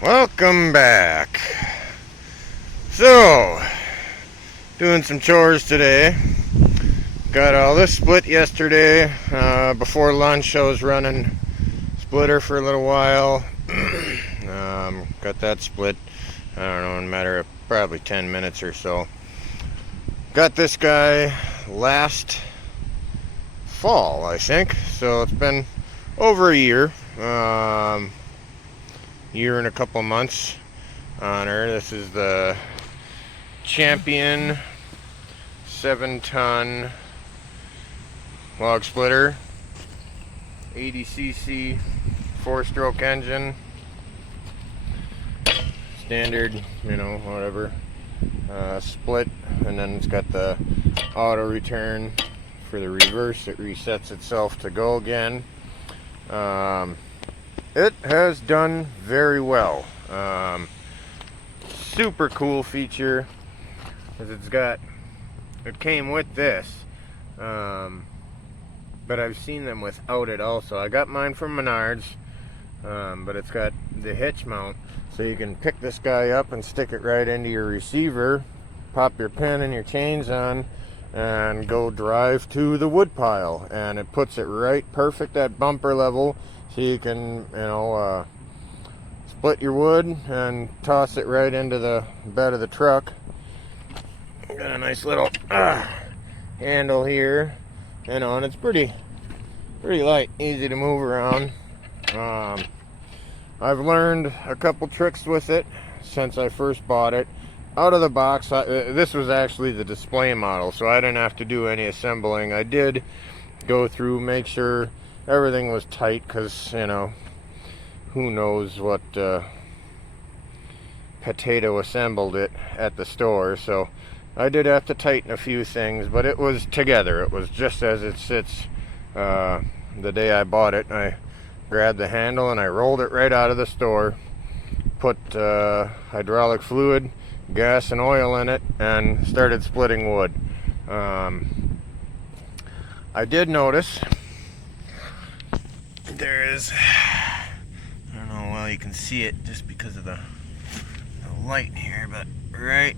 Welcome back. So, doing some chores today. Got all this split yesterday. Before lunch I was running splitter for a little while. Got that split, I don't know, in a matter of probably 10 minutes or so. Got this guy last fall, I think. So it's been over a year. Year and a couple months on her. This is the Champion 7-ton Logsplitter, 80cc 4-stroke engine, standard, whatever, split, and then it's got the auto return for the reverse. It resets itself to go again. It has done very well. Super cool feature, because it came with this, but I've seen them without it also. I got mine from Menards, but it's got the hitch mount, so you can pick this guy up and stick it right into your receiver, pop your pin and your chains on, and go drive to the wood pile, and it puts it right perfect at bumper level. So you can, split your wood and toss it right into the bed of the truck. Got a nice little handle here, and it's pretty light, easy to move around. I've learned a couple tricks with it since I first bought it. Out of the box, this was actually the display model, so I didn't have to do any assembling. I did go through, make sure everything was tight, because who knows what potato assembled it at the store. So I did have to tighten a few things, but it was together. It was just as it sits. The day I bought it, I grabbed the handle and I rolled it right out of the store, put hydraulic fluid, gas and oil in it, and started splitting wood. I did notice there is, I don't know, well, you can see it just because of the light here, but right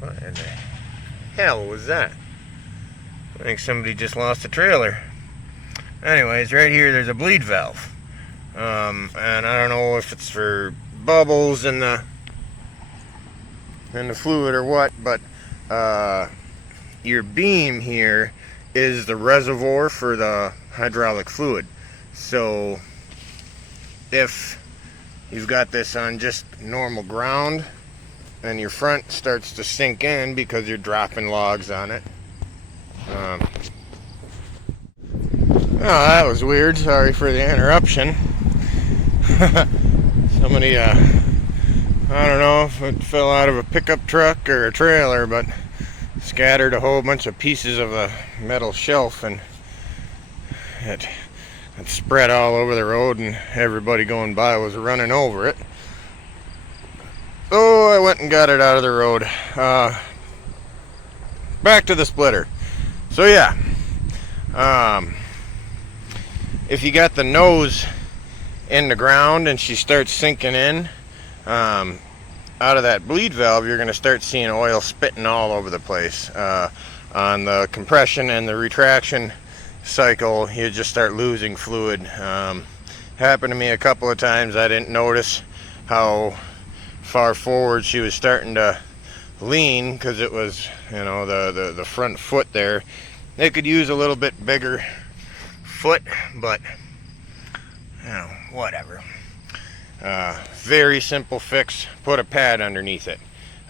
what in the hell was that? I think somebody just lost a trailer. Anyways, right here there's a bleed valve, and I don't know if it's for bubbles in the fluid or what, but your beam here is the reservoir for the hydraulic fluid. So if you've got this on just normal ground and your front starts to sink in because you're dropping logs on it. Oh, that was weird. Sorry for the interruption. Somebody, I don't know if it fell out of a pickup truck or a trailer, but scattered a whole bunch of pieces of a metal shelf, and it spread all over the road, and everybody going by was running over it. So I went and got it out of the road. Back to the splitter. So yeah, if you got the nose in the ground and she starts sinking in, out of that bleed valve, you're going to start seeing oil spitting all over the place. On the compression and the retraction cycle, you just start losing fluid. Happened to me a couple of times. I didn't notice how far forward she was starting to lean, because it was, the front foot there. They could use a little bit bigger foot, but whatever. Very simple fix. Put a pad underneath it,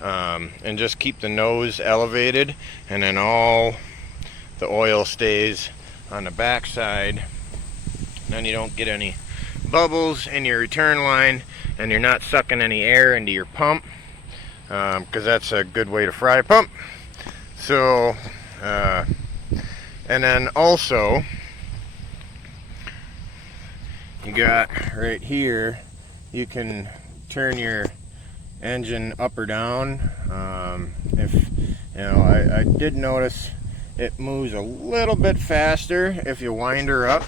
and just keep the nose elevated, and then all the oil stays on the back side. Then you don't get any bubbles in your return line, and you're not sucking any air into your pump, because that's a good way to fry a pump. So and then also you got right here, you can turn your engine up or down. If I did notice it moves a little bit faster if you wind her up.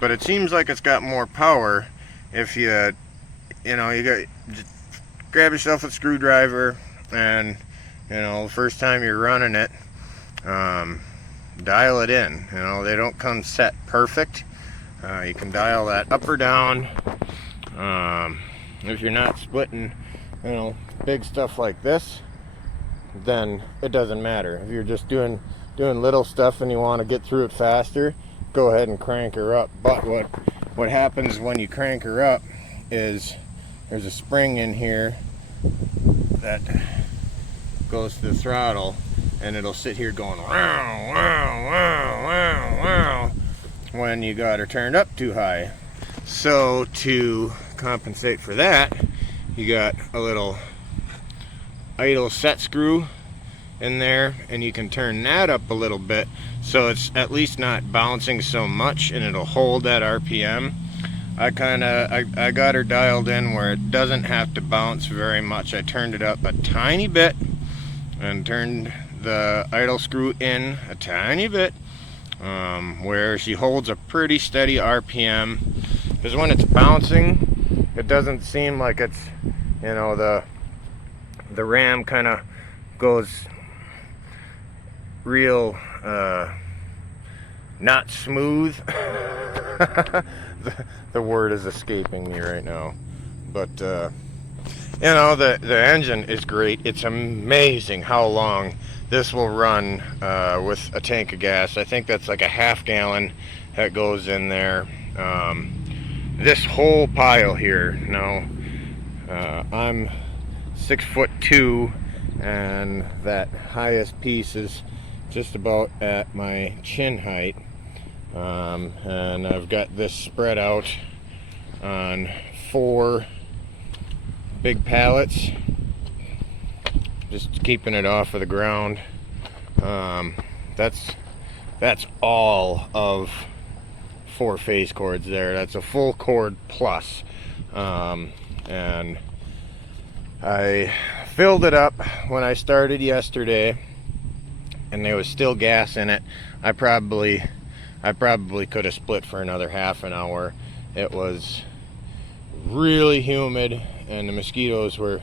but it seems like it's got more power if you just grab yourself a screwdriver and, the first time you're running it, dial it in. They don't come set perfect. You can dial that up or down. If you're not splitting, big stuff like this, then it doesn't matter. If you're just doing little stuff and you want to get through it faster, go ahead and crank her up. But what happens when you crank her up is there's a spring in here that goes to the throttle, and it'll sit here going wow, wow, wow, wow, wow when you got her turned up too high. So to compensate for that, you got a little idle set screw in there, and you can turn that up a little bit so it's at least not bouncing so much, and it'll hold that RPM. I got her dialed in where it doesn't have to bounce very much. I turned it up a tiny bit and turned the idle screw in a tiny bit, where she holds a pretty steady RPM, because when it's bouncing, it doesn't seem like it's, the ram kind of goes real not smooth. The word is escaping me right now, but the engine is great. It's amazing how long this will run with a tank of gas. I think that's like a half gallon that goes in there. This whole pile here, I'm 6'2", and that highest piece is just about at my chin height, and I've got this spread out on 4 big pallets, just keeping it off of the ground. That's all of 4 phase cords there. That's a full cord plus, and I filled it up when I started yesterday, and there was still gas in it. I probably could have split for another half an hour. It was really humid, and the mosquitoes were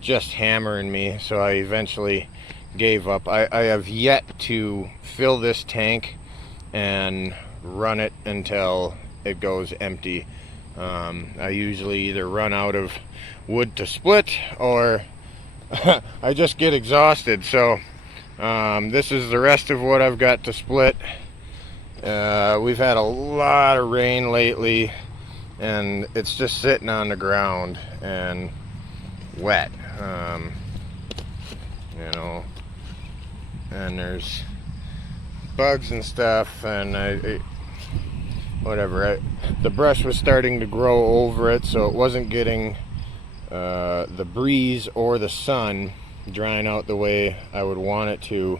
just hammering me, so I eventually gave up. I have yet to fill this tank and run it until it goes empty. I usually either run out of wood to split, or I just get exhausted. So this is the rest of what I've got to split. We've had a lot of rain lately, and it's just sitting on the ground and wet, and there's bugs and stuff, and the brush was starting to grow over it, so it wasn't getting the breeze or the sun drying out the way I would want it to.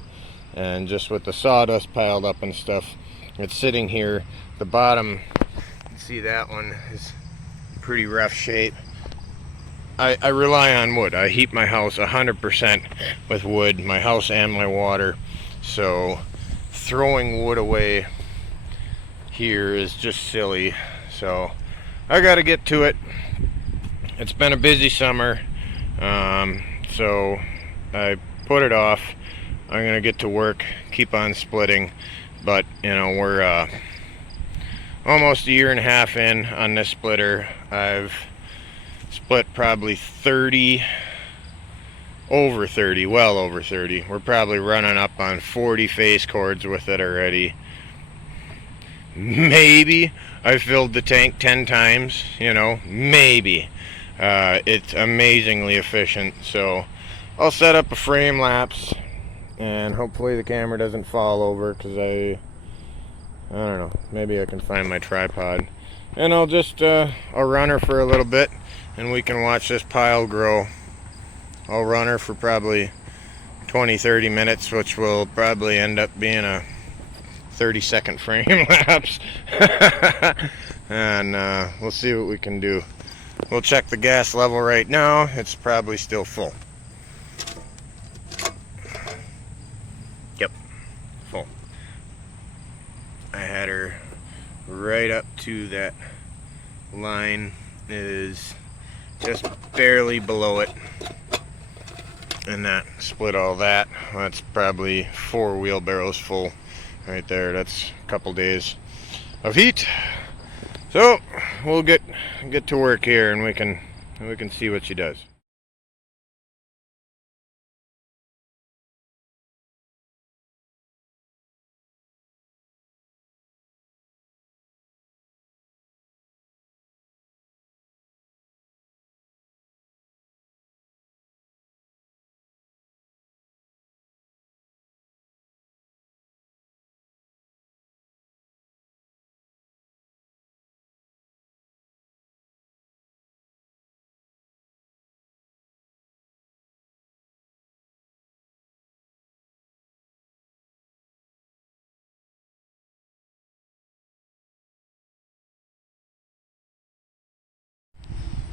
And just with the sawdust piled up and stuff, it's sitting here. The bottom, see, that one is pretty rough shape. I rely on wood. I heat my house 100% with wood, my house and my water, so throwing wood away here is just silly. So I gotta get to it. It's been a busy summer, so I put it off. I'm gonna get to work, keep on splitting, but we're almost a year and a half in on this splitter. I've split probably over 30. We're probably running up on 40 phase cords with it already. Maybe I filled the tank 10 times, maybe. It's amazingly efficient. So I'll set up a frame lapse, and hopefully the camera doesn't fall over, because I don't know, maybe I can find my tripod, and I'll just I'll run her for a little bit, and we can watch this pile grow. I'll run her for probably 20-30 minutes, which will probably end up being a 30-second frame lapse. And we'll see what we can do. We'll check the gas level right now. It's probably still full. Yep, full. I had her right up to that line is just barely below it, and that split all that. That's probably 4 wheelbarrows full right there. That's a couple days of heat. So we'll get to work here, and we can see what she does.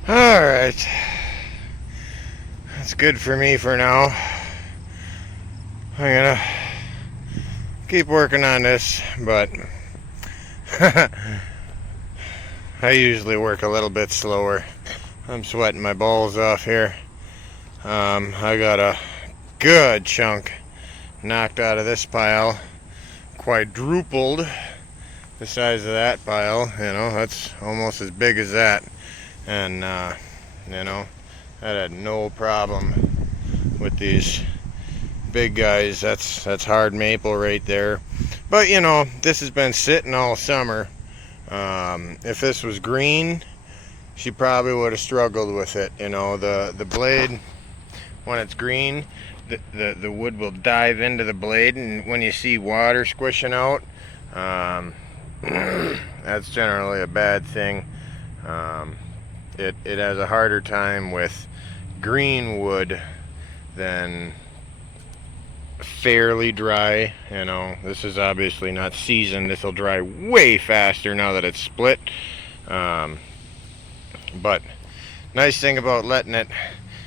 Alright, that's good for me for now. I'm gonna keep working on this, but I usually work a little bit slower. I'm sweating my balls off here. I got a good chunk knocked out of this pile, quadrupled the size of that pile. You know, that's almost as big as that. And you know, I had no problem with these big guys. That's hard maple right there. But you know, this has been sitting all summer. If this was green, she probably would have struggled with it. You know, the blade, when it's green, the wood will dive into the blade, and when you see water squishing out, that's generally a bad thing. It has a harder time with green wood than fairly dry. You know, this is obviously not seasoned. This will dry way faster now that it's split. But nice thing about letting it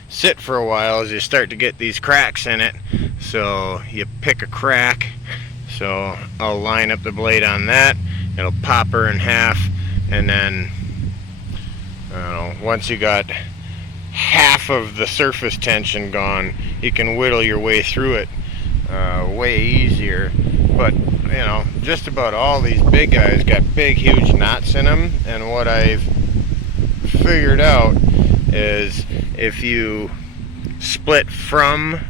sit for a while is you start to get these cracks in it. So you pick a crack. So I'll line up the blade on that. It'll pop her in half, and then once you got half of the surface tension gone, you can whittle your way through it way easier. But you know, just about all these big guys got big huge knots in them, and what I've figured out is if you split from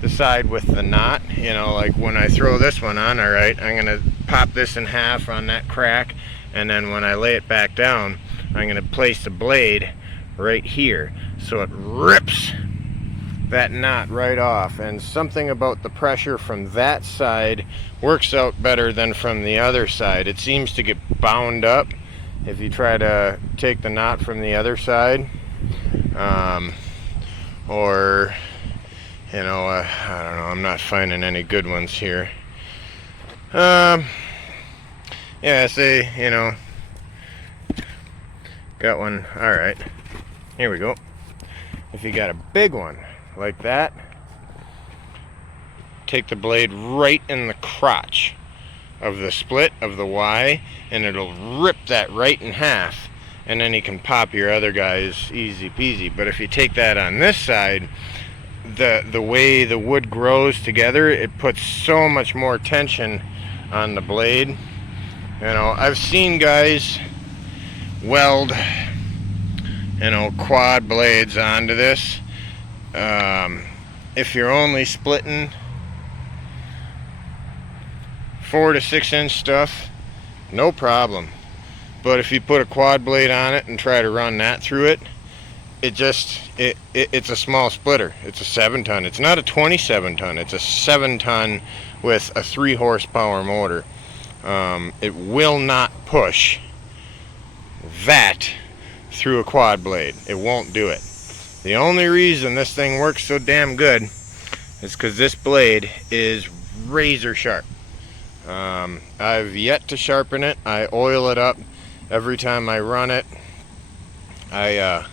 the side with the knot, you know, like when I throw this one on, alright, I'm gonna pop this in half on that crack, and then when I lay it back down, I'm going to place the blade right here so it rips that knot right off. And something about the pressure from that side works out better than from the other side. It seems to get bound up if you try to take the knot from the other side. Or, you know, I don't know, I'm not finding any good ones here. Yeah, say, you know, got one. Alright, here we go. If you got a big one like that, take the blade right in the crotch of the split of the Y, and it'll rip that right in half, and then you can pop your other guys easy peasy. But if you take that on this side, the way the wood grows together, it puts so much more tension on the blade. You know, I've seen guys weld, you know, quad blades onto this. If you're only splitting 4 to 6 inch stuff, no problem. But if you put a quad blade on it and try to run that through it, it's a small splitter. It's a 7-ton. It's not a 27-ton. It's a 7-ton with a 3 horsepower motor. It will not push that through a quad blade. It won't do it. The only reason this thing works so damn good is because this blade is razor sharp. I've yet to sharpen it. I oil it up every time I run it. I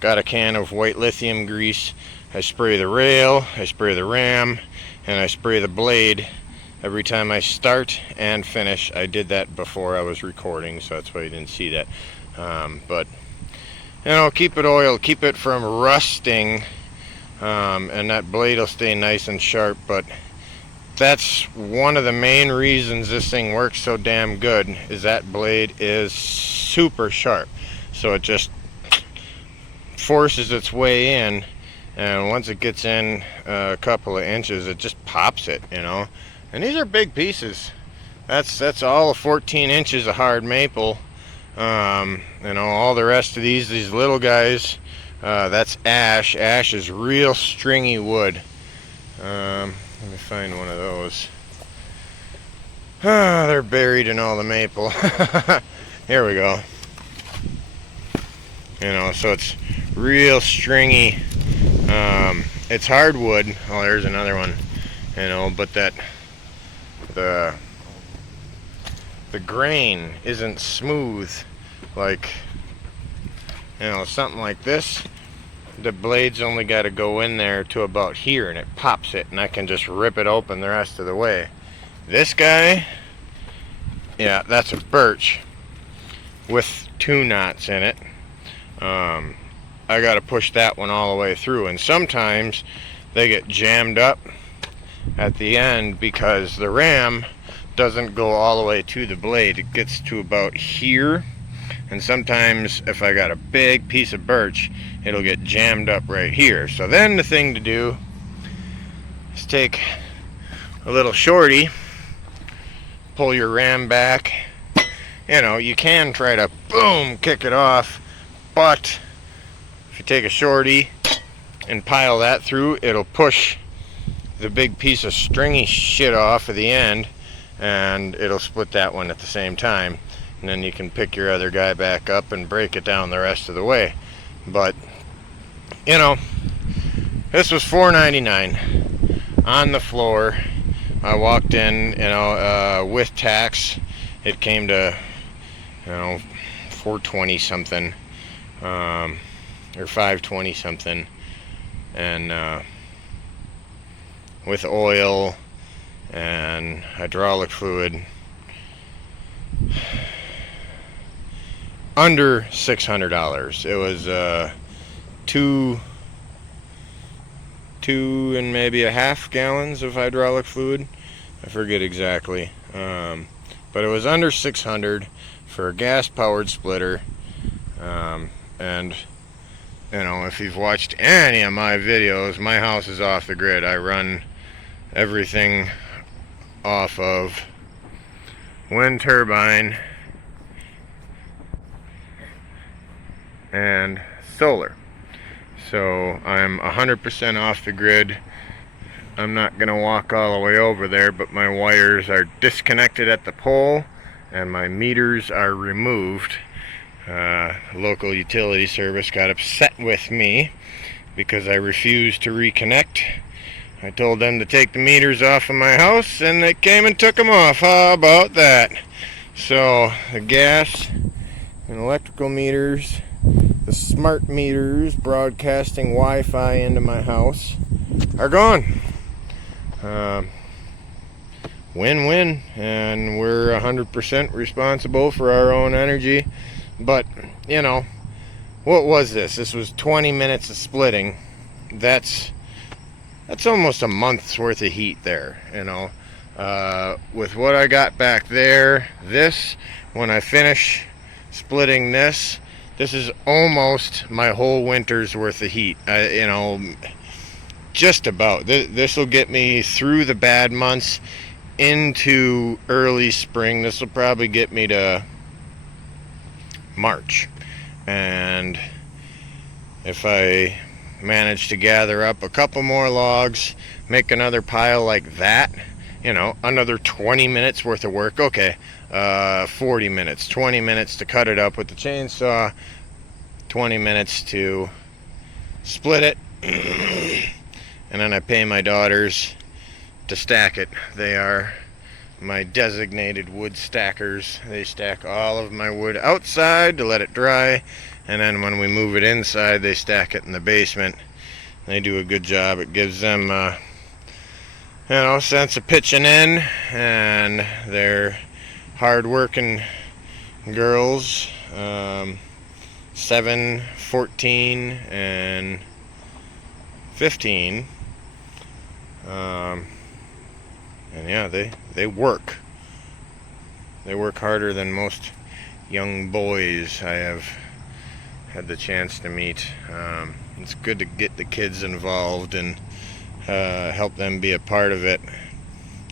got a can of white lithium grease. I spray the rail, I spray the ram, and I spray the blade every time I start and finish. I did that before I was recording, so that's why you didn't see that. But you know, keep it oiled, keep it from rusting, and that blade will stay nice and sharp. But that's one of the main reasons this thing works so damn good, is that blade is super sharp. So it just forces its way in, and once it gets in a couple of inches, it just pops it, you know. And these are big pieces. That's all of 14 inches of hard maple. You know, all the rest of these little guys, that's ash. Ash is real stringy wood. Let me find one of those. They're buried in all the maple. Here we go. You know, so it's real stringy. It's hardwood. Oh, there's another one. You know, but that the grain isn't smooth like, you know, something like this. The blade's only got to go in there to about here, and it pops it, and I can just rip it open the rest of the way. This guy, yeah, that's a birch with 2 knots in it. I got to push that one all the way through, and sometimes they get jammed up at the end because the ram doesn't go all the way to the blade. It gets to about here, and sometimes if I got a big piece of birch, it'll get jammed up right here. So then the thing to do is take a little shorty, pull your ram back. You know, you can try to boom kick it off, but if you take a shorty and pile that through, it'll push the big piece of stringy shit off at the end, and it'll split that one at the same time. And then you can pick your other guy back up and break it down the rest of the way. But you know, this was $4.99 on the floor. I walked in, you know, with tax, it came to, you know, $4.20 something, or $5.20 something, and with oil and hydraulic fluid, under $600. It was two and maybe a half gallons of hydraulic fluid. I forget exactly, but it was under 600 for a gas-powered splitter. And you know, if you've watched any of my videos, my house is off the grid. I run everything off of wind turbine and solar. So I'm 100% off the grid. I'm not gonna walk all the way over there, but my wires are disconnected at the pole and my meters are removed. Local utility service got upset with me because I refused to reconnect. I told them to take the meters off of my house, and they came and took them off. How about that? So the gas and electrical meters, the smart meters broadcasting Wi-Fi into my house, are gone. Win-win, and we're 100% responsible for our own energy. But you know, what was this? This was 20 minutes of splitting. That's almost a month's worth of heat there, you know. With what I got back there, this, when I finish splitting this is almost my whole winter's worth of heat. You know, just about. This will get me through the bad months into early spring. This will probably get me to March. And if I manage to gather up a couple more logs, make another pile like that, you know, another 20 minutes worth of work. Okay, 40 minutes, 20 minutes to cut it up with the chainsaw, 20 minutes to split it, and then I pay my daughters to stack it. They are my designated wood stackers. They stack all of my wood outside to let it dry, and then when we move it inside, they stack it in the basement. They do a good job. It gives them sense of pitching in, and they're hard-working girls, 7, 14, and 15. And yeah, they work. They work harder than most young boys I have had the chance to meet. It's good to get the kids involved and help them be a part of it,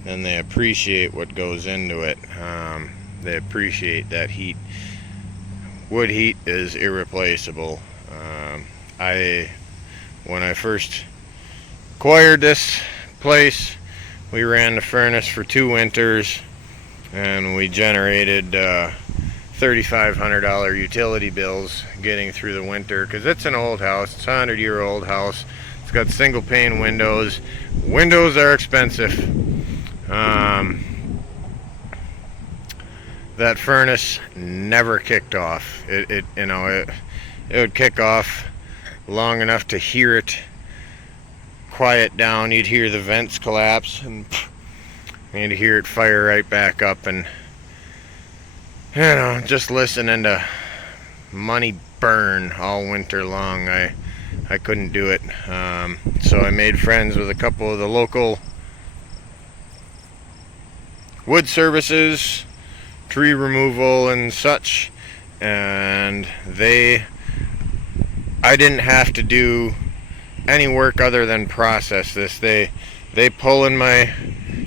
and they appreciate what goes into it. They appreciate that heat. Wood heat is irreplaceable. When I first acquired this place, we ran the furnace for 2 winters, and we generated $3,500 utility bills getting through the winter, because it's an old house. It's a 100-year-old house. It's got single pane windows. Windows are expensive. That furnace never kicked off. It would kick off long enough to hear it quiet down. You'd hear the vents collapse, and you'd hear it fire right back up, and just listening to money burn all winter long, I couldn't do it. So I made friends with a couple of the local wood services, tree removal and such, and I didn't have to do any work other than process this. They pull in my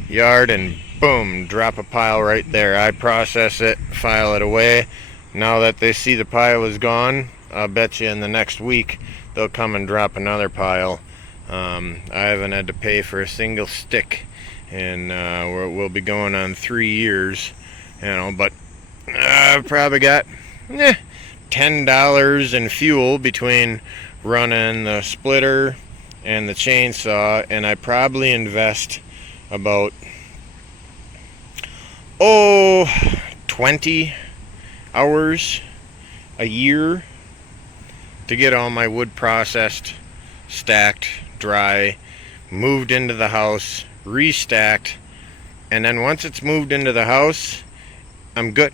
yard and boom, drop a pile right there. I process it, file it away. Now that they see the pile is gone, I'll bet you in the next week they'll come and drop another pile. I haven't had to pay for a single stick, and we'll be going on 3 years, but I've probably got $10 in fuel between running the splitter and the chainsaw, and I probably invest about 20 hours a year to get all my wood processed, stacked, dry, moved into the house, restacked, and then once it's moved into the house, I'm good.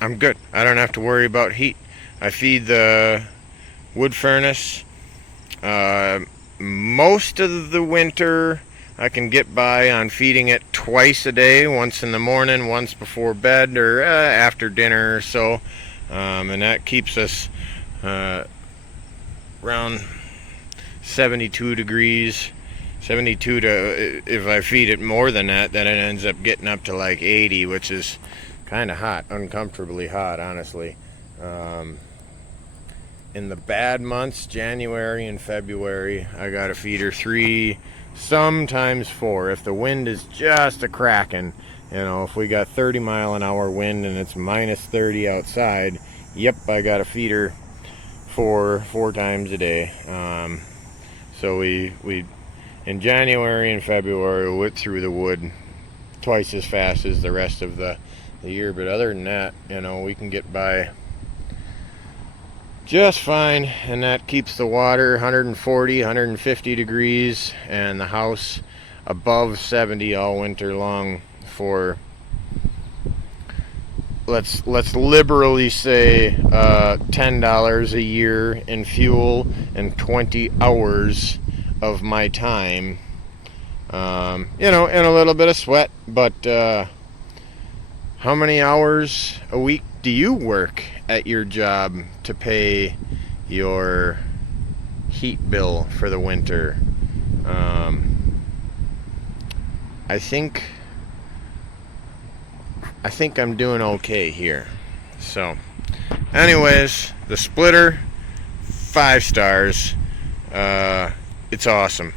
I don't have to worry about heat. I feed the wood furnace most of the winter. I can get by on feeding it twice a day, once in the morning, once before bed, or after dinner or so, and that keeps us around 72 degrees. 72 to, if I feed it more than that, then it ends up getting up to like 80, which is kind of hot, uncomfortably hot, honestly. In the bad months, January and February, I gotta feed her 3, sometimes 4. If the wind is just a cracking, if we got 30-mile-an-hour wind and it's minus 30 outside, yep, I gotta feed her 4 times a day. So we in January and February, we went through the wood twice as fast as the rest of the year. But other than that, we can get by just fine, and that keeps the water 140, 150 degrees, and the house above 70 all winter long for, let's liberally say, $10 a year in fuel and 20 hours of my time, and a little bit of sweat. But how many hours a week do you work at your job to pay your heat bill for the winter? I think I'm doing okay here. So anyways, the splitter, 5 stars. It's awesome.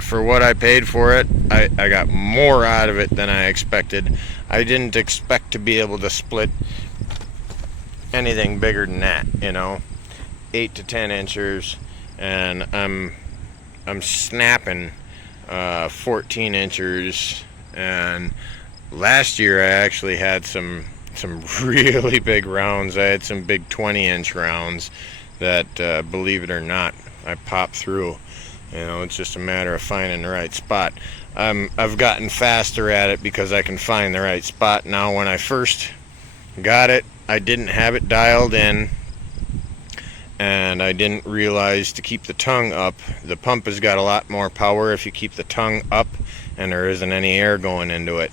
For what I paid for it, I got more out of it than I expected. I didn't expect to be able to split anything bigger than that, 8 to 10 inches, and I'm snapping 14 inches. And last year I actually had some really big rounds. I had some big 20-inch rounds that, believe it or not, I popped through. It's just a matter of finding the right spot. I've gotten faster at it because I can find the right spot now. When I first got it, I didn't have it dialed in, and I didn't realize to keep the tongue up. The pump has got a lot more power if you keep the tongue up and there isn't any air going into it.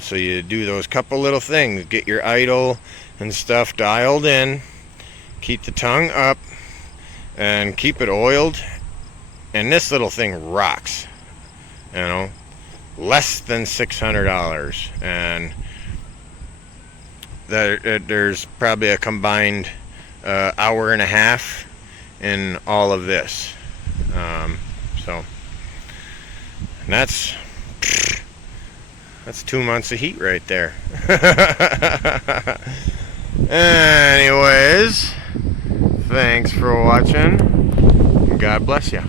So you do those couple little things, get your idle and stuff dialed in, keep the tongue up, and keep it oiled, and this little thing rocks. You know, less than $600, and there's probably a combined hour and a half in all of this. So that's 2 months of heat right there. Anyways, thanks for watching. God bless you.